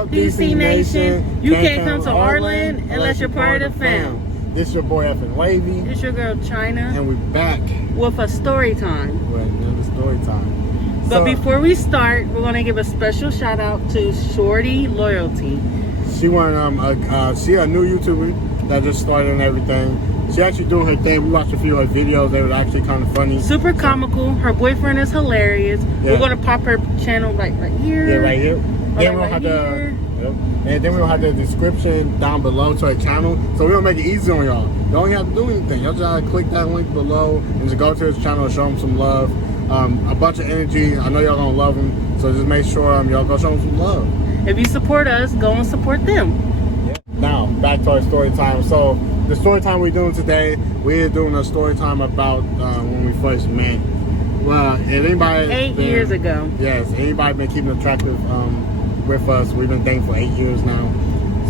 Wasssup D C Nation? You can't come to Orland unless you're part of the fam. This your boy F and Wavy. It's your girl Chyina. And we're back with a story time. With another story time. But before we start, we're gonna give a special shout out to Shorty Loyalty. She she a new YouTuber that just started and everything. She actually doing her thing. We watched a few of her videos. They were actually kind of funny. Super comical. Her boyfriend is hilarious. Yeah. We're gonna pop her channel right here. Yeah, right here. Then we'll have and then we'll have the description down below to her channel. So we'll make it easy on y'all. You don't have to do anything. Y'all just gotta click that link below and just go to his channel and show him some love. A bunch of energy. I know y'all gonna love him. So just make sure y'all go show him some love. If you support us, go and support them. Yeah. Now back to our story time. So the story time we're doing today, we're doing a story time about when we first met. Well, if anybody 8 years ago. Yes, anybody been keeping track with us, we've been dating for 8 years now.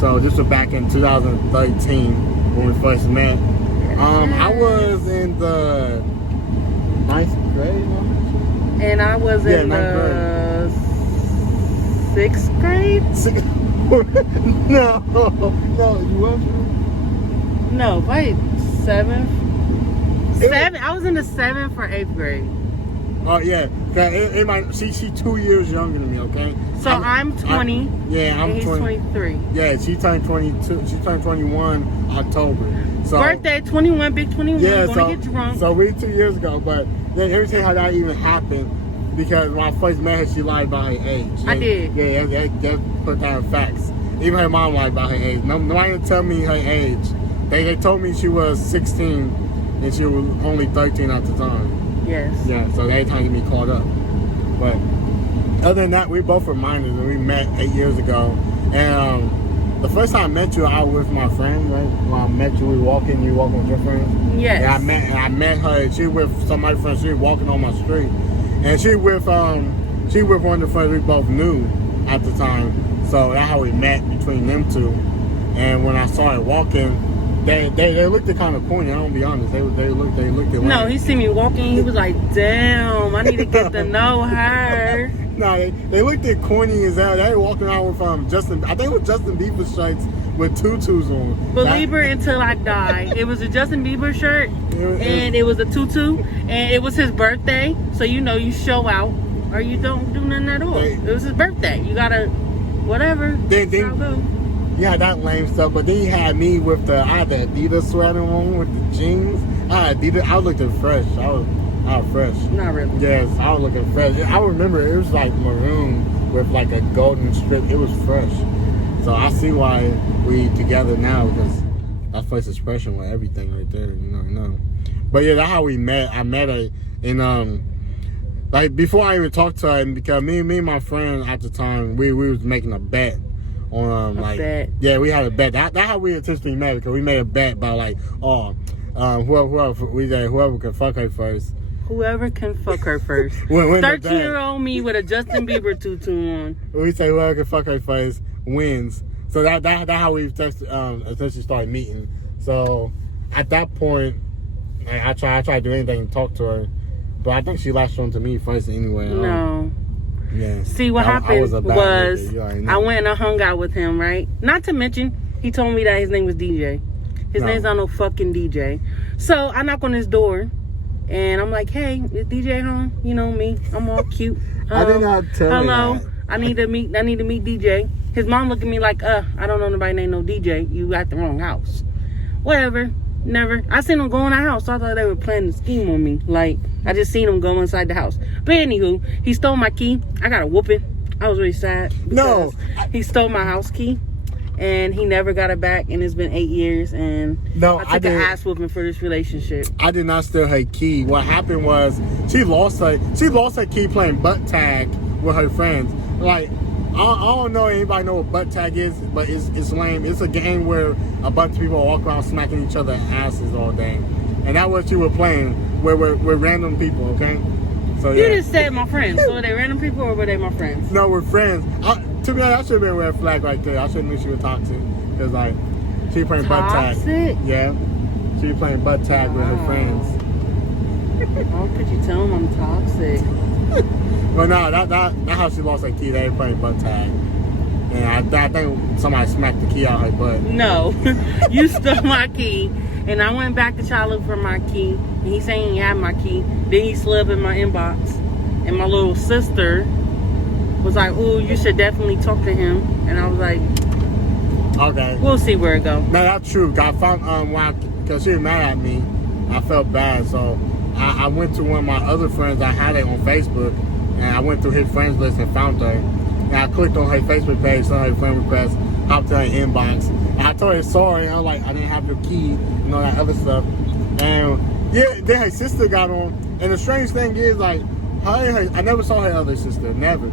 So this was back in 2013 when we first met. I was in the 9th grade now? And I was in the 6th grade? No, you weren't. No, wait, 7th? I was in the 7th or 8th grade. Oh yeah, she's 2 years younger than me. Okay. So I'm 20. I'm and he's 23. Yeah, she turned 22. She turned 21 October. So birthday 21, big 21. Yeah, gonna get drunk. So we 2 years ago, but then everything how that even happened. Because when I first met her, she lied about her age. I did. Yeah, that put down facts. Even her mom lied about her age. Nobody didn't tell me her age. They told me she was 16 and she was only 13 at the time. Yes. Yeah, so every time you get me caught up. But other than that, we both were minors and we met 8 years ago. And the first time I met you, I was with my friend, right? When I met you, you walking with your friend. Yes. And I met her. She was with some of my friends. She was walking on my street, and she with one of the friends we both knew at the time. So that's how we met between them two. And when I saw her walking, they looked at kind of corny. I'm gonna be honest. They looked at. No, he see me walking. He was like, "Damn, I need to get to know her." No, they looked at corny as hell. They were walking around with Justin. I think it was Justin Bieber shirts with tutus on. Believer until I die. It was a Justin Bieber shirt, and it was a tutu, and it was his birthday. So you show out, or you don't do nothing at all. It was his birthday. You gotta, whatever. Yeah, that lame stuff. But then he had me with I had the Adidas sweater on with the jeans. I was looking fresh. I was fresh. Not really. Yes, I was looking fresh. I remember it was like maroon with like a golden strip. It was fresh. So I see why we together now, because that first expression was everything right there. You know. But yeah, that's how we met. I met her in like before I even talked to her, and because me and my friend at the time we was making a bet. On bet. Yeah, we had a bet. That's how we intentionally met, because we made a bet about like, whoever can fuck her first. Whoever can fuck her first. 13-year-old me with a Justin Bieber tutu on. We say whoever can fuck her first wins. So that's how we essentially started meeting. So at that point, I tried to do anything to talk to her, but I think she latched on to me first anyway. No. Yeah. See, what happened was I went and hung out with him, right? Not to mention, he told me that his name was DJ. His name's not no fucking DJ. So I knock on his door, and I'm like, "Hey, is DJ home? You know me. I'm all cute. I did not tell you that. I need to meet DJ." His mom looked at me like, I don't know nobody named no DJ. You at the wrong house. Whatever. Never. I seen them go in the house, so I thought they were planning a scheme on me. Like, I just seen them go inside the house. But anywho, he stole my key. I got a whooping. I was really sad. No. He stole my house key, and he never got it back, and it's been 8 years, and I took an ass whooping for this relationship. I did not steal her key. What happened was she lost her key playing butt tag with her friends. Like, I don't know if anybody know what butt tag is, but it's lame. It's a game where a bunch of people walk around smacking each other's asses all day. And that's what you were playing, where we're random people, okay? So you just said my friends. So were they random people or were they my friends? No, we're friends. To be honest, that should have been a red flag right there. I should have knew she was toxic. Because, like, she playing butt tag. Toxic? Yeah. She was playing butt tag with her friends. How could you tell them I'm toxic? But no, that's how she lost her key. They were playing butt tag. And I think somebody smacked the key out her butt. No, you stole my key, and I went back to try to look for my key, and he saying he had my key. Then he slid up in my inbox, and my little sister was like, "Ooh, you should definitely talk to him," and I was like, "Okay, we'll see where it goes." Man, that's true. I found because she was mad at me, I felt bad, so I went to one of my other friends. I had it on Facebook, and I went through his friends list and found her. And I clicked on her Facebook page, saw her friend request, hopped to her inbox, and I told her sorry. And I was like, I didn't have your key and all that other stuff. And yeah, then her sister got on. And the strange thing is, like, I never saw her other sister, never.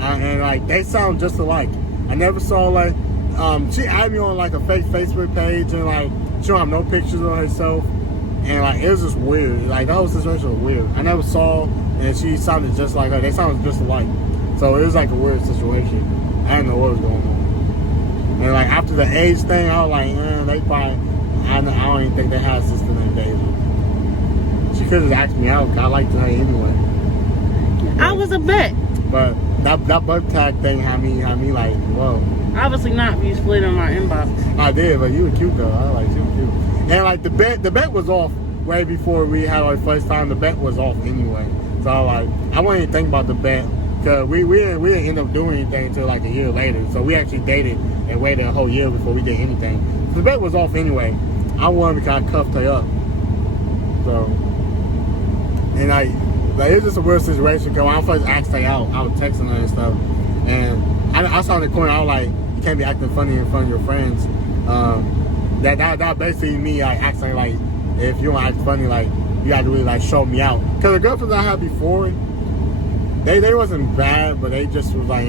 And like, they sound just alike. I never saw like, she added me on like a fake Facebook page, and like, she don't have no pictures of herself. And like, it was just weird. Like, the whole situation was weird. I never saw, and she sounded just like her. They sounded just alike. So it was like a weird situation. I didn't know what was going on. And like, after the age thing, I was like, they probably, I don't even think they had a sister named Daisy. She could have asked me out, 'cause I liked her anyway. I was a bet. But that butt tag thing had me like, whoa. Obviously not, you split on my inbox. I did, but you were cute though. I was like, she was cute. And like, the bet was off way before we had our first time. The bet was off anyway. So like, I wouldn't even think about the bet. Cause we didn't end up doing anything until like a year later. So we actually dated and waited a whole year before we did anything. So the bet was off anyway. I won because I cuffed her up. So, and like it was just a weird situation. Cause when I first asked her out, I was texting her and stuff, and I saw in the corner. I was like, you can't be acting funny in front of your friends. That basically me like asking her, like, if you want to act funny, like, you got to really like show me out. Cause the girlfriends I had before, they wasn't bad, but they just was like,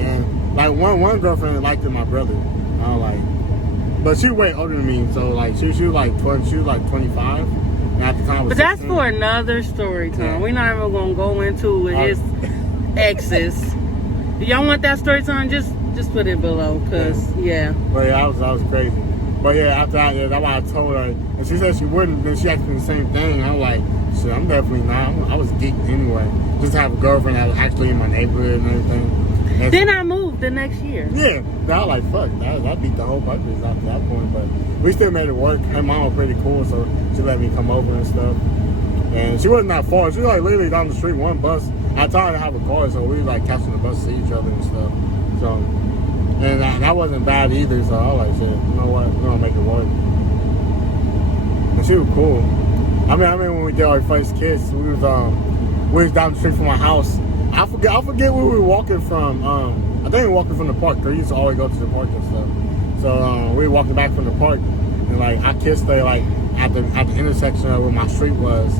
like one girlfriend liked my brother. I was like, but she was way older than me, so like she was like 20, she was like 25. And at the time I was but that's 16. for another story time. Yeah. We're not even gonna go into with his exes. If y'all want that story time, just put it below, cause yeah. But yeah, I was crazy. But yeah, after that, that's why I told her, and she said she wouldn't. Then she asked me the same thing. I was like, shit, I'm definitely not. I was geeked anyway. Just to have a girlfriend that was actually in my neighborhood and everything. And then I moved the next year. Yeah, I was like, fuck, that beat the whole purpose after that point. But we still made it work. Her mom was pretty cool, so she let me come over and stuff. And she wasn't that far. She was like literally down the street, one bus. I taught her to have a car, so we was like catching the bus to see each other and stuff. So, and that wasn't bad either. So I was like, shit, you know what, we're gonna make it work. And she was cool. I mean, when we did our first kiss, we was down the street from my house. I forget where we were walking from. I think we were walking from the park. Cause we used to always go to the park and stuff. So we were walking back from the park, and like I kissed her like at the intersection of where my street was,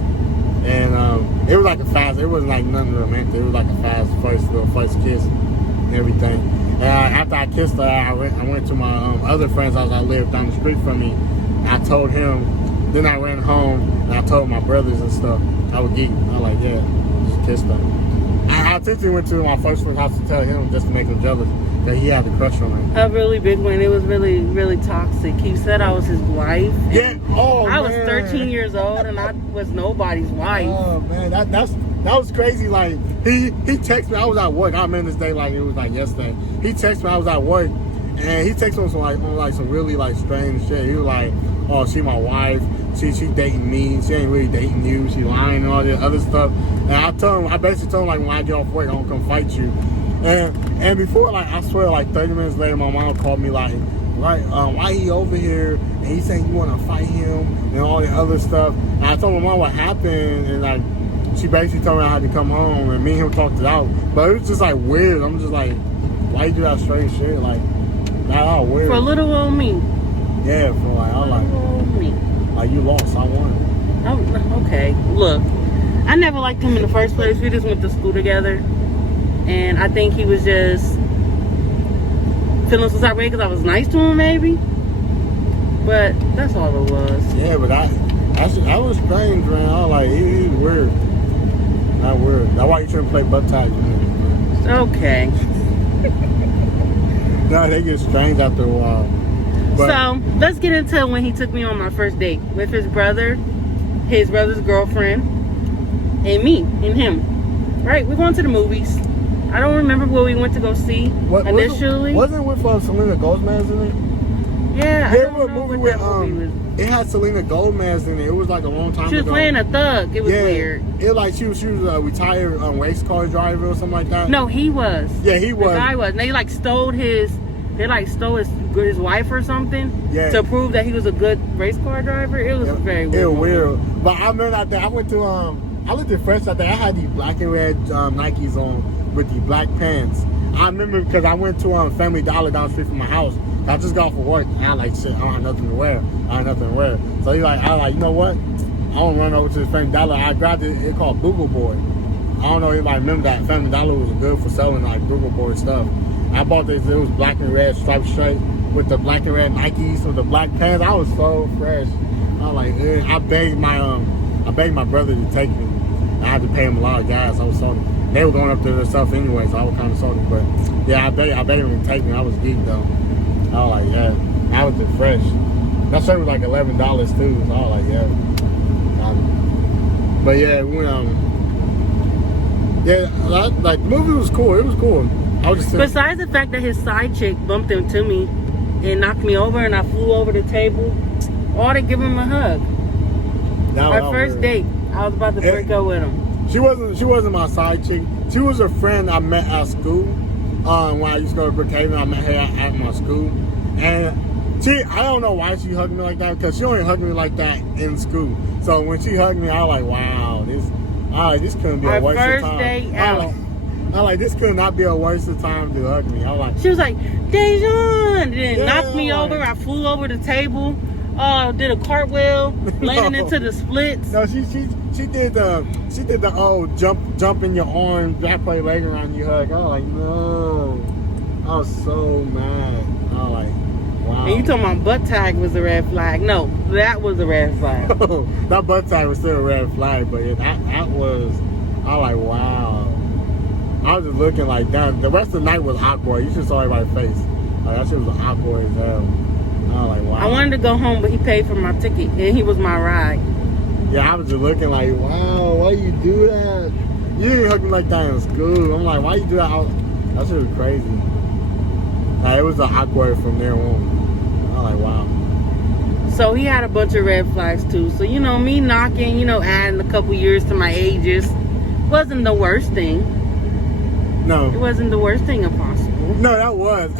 and it was like a fast. It wasn't like nothing romantic. It was like a fast first kiss and everything. And after I kissed her, I went to my other friend's house. I lived down the street from me. And I told him. Then I ran home and I told my brothers and stuff. I was geeked. I was like, yeah, just kissed her. I intentionally went to my first friend's house to tell him just to make him jealous that he had a crush on her. A really big one. It was really, really toxic. He said I was his wife. Yeah. Oh, I man. was 13 years old and I was nobody's wife. Oh man, that was crazy. Like he texted me. I was at work. I remember this day like it was like yesterday. He texted me. I was at work, and he texted me on some really like strange shit. He was like, "Oh, she my wife. She dating me. She ain't really dating you. She lying and all this other stuff." And I basically told him like, when I get off work, I'm gonna come fight you. And before, like, I swear, like 30 minutes later, my mom called me like, why he over here? And he's saying you want to fight him and all the other stuff. And I told my mom what happened, and like, she basically told me I had to come home, and me and him talked it out. But it was just like weird. I'm just like, why you do that strange shit? Like, that all weird. For little old me. Yeah, for like, I was like, little old me. Like, you lost, I won. Oh, okay, look, I never liked him in the first place. We just went to school together, and I think he was just feeling some type of way because I was nice to him, maybe. But that's all it was. Yeah, but I was strange, man. I was like, he's weird. Not weird. That's why you shouldn't play butt tag, man. Okay. No, they get strange after a while. But, so let's get into when he took me on my first date with his brother's girlfriend, and me and him. Right, we're going to the movies. I don't remember what we went to go see initially. Wasn't it with Selena Gomez in it? Yeah, There I was don't a know movie what with that movie was. it had Selena Gomez in it. It was like a long time ago. She was playing a thug. It was weird. It like she was a retired race car driver or something like that. No, he was. Yeah, he was. The guy was. And they like stole his wife or something. Yeah. To prove that he was a good race car driver. It was very weird. It was weird. But I remember out there, I went to I looked at Fresh out there. I had these black and red Nikes on with the black pants. I remember because I went to Family Dollar down the street from my house. I just got off of work and I like shit. I don't have nothing to wear. So I was like, you know what? I want to run over to the Family Dollar. I grabbed it called Google Board. I don't know if anybody remember that. Family Dollar was good for selling like Google Board stuff. I bought this. It was black and red striped shirt with the black and red Nikes with the black pants. I was so fresh. I was like, I begged my brother to take me. I had to pay him a lot of gas. I was salty. They were going up there themselves anyway, so I was kind of salty. But yeah, I begged him to take me. I was geeked though. I was like, yeah, I was just fresh. That shirt was like $11 too. So I was like, yeah. But yeah, we like the movie was cool. It was cool. I was just besides the fact that his side chick bumped into me and knocked me over, and I flew over the table, or to give him a hug. Our first date, I was about to break up with him. She wasn't my side chick. She was a friend I met at school. When I used to go to Brookhaven, I met her at my school. And I don't know why she hugged me like that, because she only hugged me like that in school. So when she hugged me, I was like, wow, this couldn't be a waste of time. Our first day out. I like, this could not be a waste of time to hug me. I was like, she was like, Dajawn, and then knocked me over. I flew over the table. Did a cartwheel, landing into the splits. No, she did the old jump in your arm, wrap your leg around you, hug. I was like, no. I was so mad. I was like, wow. And you talking about butt tag was a red flag? No, that was a red flag. That butt tag was still a red flag, but that was. I was like, wow. I was just looking like that. The rest of the night was awkward. You should saw everybody's face. Like that shit was awkward as hell. I was like, wow. I wanted to go home, but he paid for my ticket, and he was my ride. Yeah, I was just looking like, wow, why you do that? You didn't hug me like that in school. I'm like, why you do that? That shit was crazy. Like, it was awkward from there on. I was like, wow. So he had a bunch of red flags too. So, me knocking, adding a couple years to my ages wasn't the worst thing. No. It wasn't the worst thing possible. No, that was.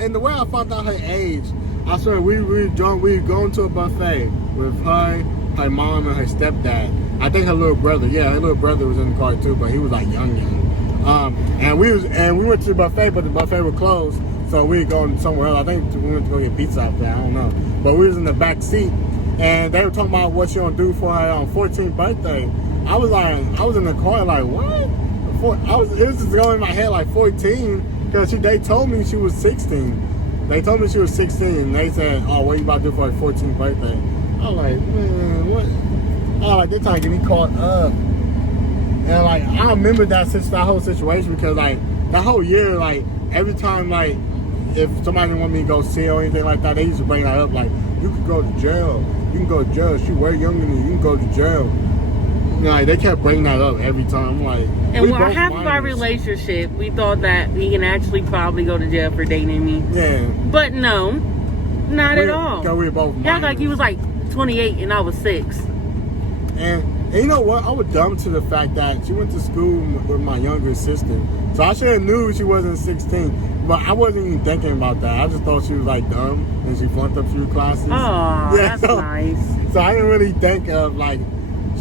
And the way I found out her age, I swear, we were going to a buffet with her mom, and her stepdad. I think her little brother. Yeah, her little brother was in the car too, but he was like young. And we went to the buffet, but the buffet was closed, so we were going somewhere else. I think we went to go get pizza after. I don't know, but we was in the back seat, and they were talking about what she gonna do for her 14th birthday. I was in the car like, what? It was just going in my head like 14, because they told me she was 16. They told me she was 16, and they said, oh, what you about to do for her 14th birthday? I was like, man, what? Oh, like, they're trying to get me caught up. And like, I remember that whole situation, because like, that whole year, like, every time, like, if somebody want me to go see or anything like that, they used to bring that up, like, you could go to jail. You can go to jail. She way younger than you can go to jail. Like, they kept bringing that up every time. I'm like, and half of our relationship, we thought that he can actually probably go to jail for dating me. Yeah. But no, not at all. Because we were both minors. Yeah, like he was like 28 and I was 6. And you know what? I was dumb to the fact that she went to school with my younger sister. So I should have knew she wasn't 16. But I wasn't even thinking about that. I just thought she was like dumb and she flunked a few classes. Oh, yeah, that's nice. So I didn't really think of like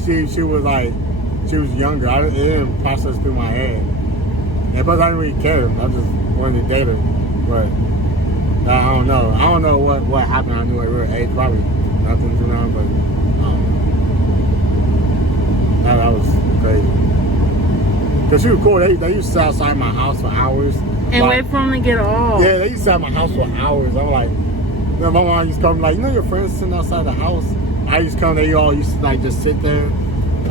she was younger. It didn't process through my head. And plus I didn't really care. I just wanted to date her. But I don't know. I don't know what happened. I knew at her age. Probably nothing to know, but that was crazy. Because she was cool. They used to sit outside my house for hours. And wait for them to get off. Yeah, they used to sit at my house for hours. I'm like, my mom used to come like, your friends sitting outside the house? I used to come, they all used to like just sit there.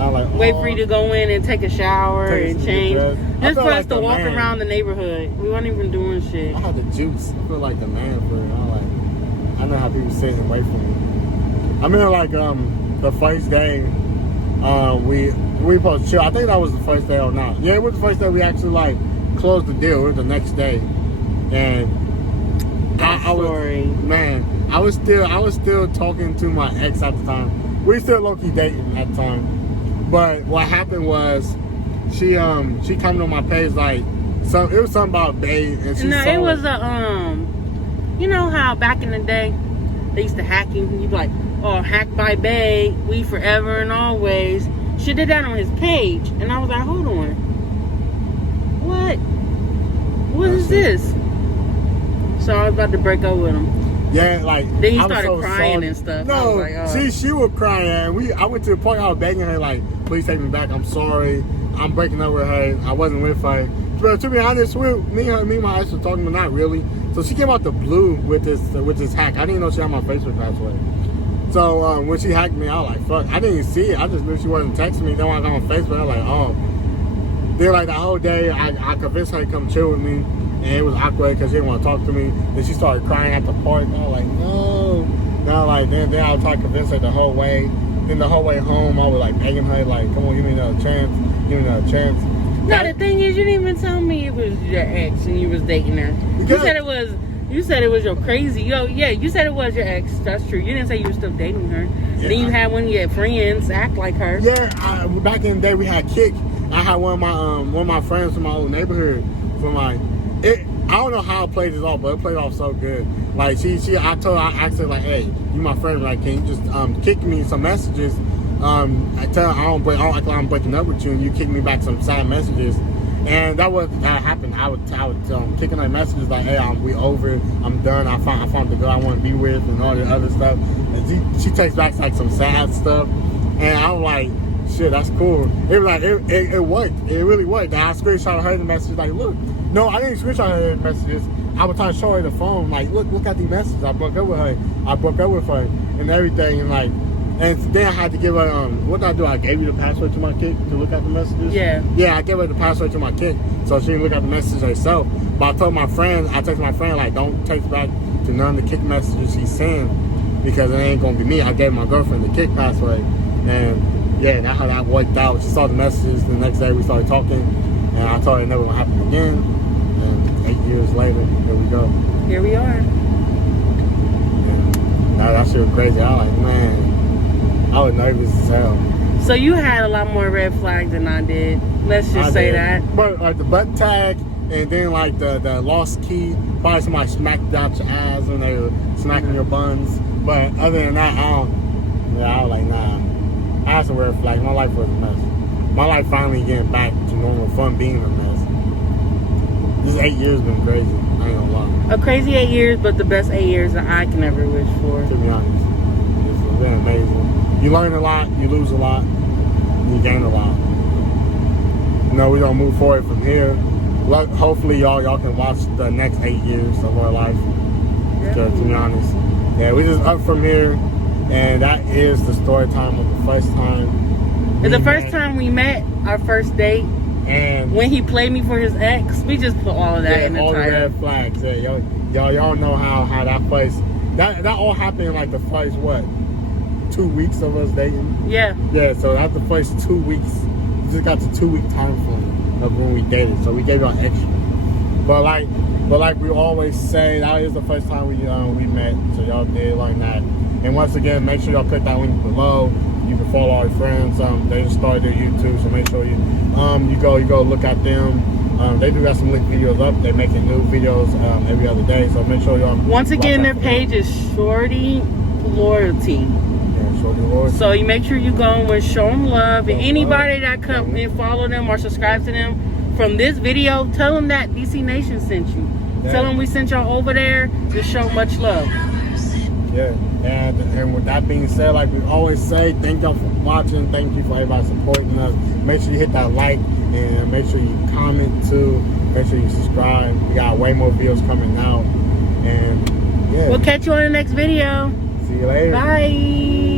I'm like, wait for you to go in and take a shower and change. Just for us to walk around the neighborhood. We weren't even doing shit. I had the juice. I feel like the man for it. I know how people sit and wait for me. I mean, like the first day we supposed to chill. I think that was the first day or not. Yeah, it was the first day we actually like closed the deal. It was the next day, and I was, man, I was still talking to my ex at the time. We still low-key dating at the time. But what happened was she commented on my page like it was something about babe, and she it was you know how back in the day they used to hack you, and you'd be like, oh, hacked by babe, we forever and always. She did that on his page, and I was like, hold on, what is this? So I was about to break up with him. Yeah, like then he started crying and stuff. No, like, oh. she was crying. I went to the point I was begging her like, please take me back. I'm sorry. I'm breaking up with her. I wasn't with her. But to be honest, me and my ex were talking, but not really. So she came out the blue with this hack. I didn't know she had my Facebook password. So when she hacked me, I was like, fuck. I didn't even see it. I just knew she wasn't texting me. Then when I got on Facebook, I was like, oh. Then like the whole day, I convinced her to come chill with me. And it was awkward because she didn't want to talk to me. Then she started crying at the park. And I was like, no. Now like then I was trying to convince her the whole way. Then the whole way home, I was like begging her, like, come on, give me another chance. Give me another chance. No, the thing is, you didn't even tell me it was your ex and you was dating her. You said it was your crazy. You said it was your ex. That's true. You didn't say you were still dating her. Yeah. Then you had one of your friends act like her. Yeah, back in the day we had Kick. I had one of my friends from my old neighborhood I don't know how I played this off, but it played off so good. Like I asked her like, hey, you my friend, like, can you just kick me some messages? I don't act like I'm breaking up with you, and you kick me back some sad messages. And that happened. I would kicking her messages like, hey, we over, I'm done. I found the girl I want to be with, and all the other stuff. And she takes back like some sad stuff, and I'm like, shit, that's cool. It was like it worked. It really worked. And I screenshot her the message like, look. No, I didn't screenshot her the messages. I was trying to show her the phone, like, look at these messages. I broke up with her. And everything, and then I had to give her what did I do? I gave you the password to my Kick to look at the messages. Yeah. Yeah, I gave her the password to my Kick so she can look at the messages herself. But I texted my friend like, don't text back to none of the Kick messages she's sent because it ain't gonna be me. I gave my girlfriend the Kick password, and yeah, that's how that worked out. She saw the messages. The next day we started talking, and I told her it never gonna happen again. And 8 years later, here we go. Here we are. And that shit was crazy. I was like, man, I was nervous as hell. So you had a lot more red flags than I did. Let's just say that. But like the butt tag, and then like the lost key. Probably somebody smacked out your ass when they were smacking your buns. But other than that, I was like, nah. I had some red flags. My life was a mess. My life finally getting back to normal fun being a mess. This 8 years been crazy. I ain't gonna lie. A crazy 8 years, but the best 8 years that I can ever wish for. To be honest, it's been amazing. You learn a lot, you lose a lot, and you gain a lot. You know, we're gonna move forward from here. Hopefully, y'all can watch the next 8 years of our life. To be honest, yeah, we just up from here, and that is the story time of the first time. It's the first time we met, our first date. And when he played me for his ex, we just put all of that in the title. All the red flags. Yeah, y'all know how that first that all happened in like the first 2 weeks of us dating. Yeah. Yeah. So after the first 2 weeks, we just got the 2 week time frame of when we dated. So we gave y'all extra. But like we always say, that is the first time we met. So y'all did like that. And once again, make sure y'all click that link below. You can follow our friends. They just started their YouTube, so make sure you go look at them. They do got some link videos up. They're making new videos every other day, so make sure y'all. Once again, their page is Shorty Loyaltee. Yeah, Shorty Loyaltee. So you make sure you go and show them love. And anybody that come and follow them or subscribe to them from this video, tell them that DC Nation sent you. Yeah. Tell them we sent y'all over there to show much love. Yeah, and with that being said, like we always say, thank y'all for watching. Thank you for everybody supporting us. Make sure you hit that like and make sure you comment too. Make sure you subscribe. We got way more videos coming out. And yeah, we'll catch you on the next video. See you later. Bye.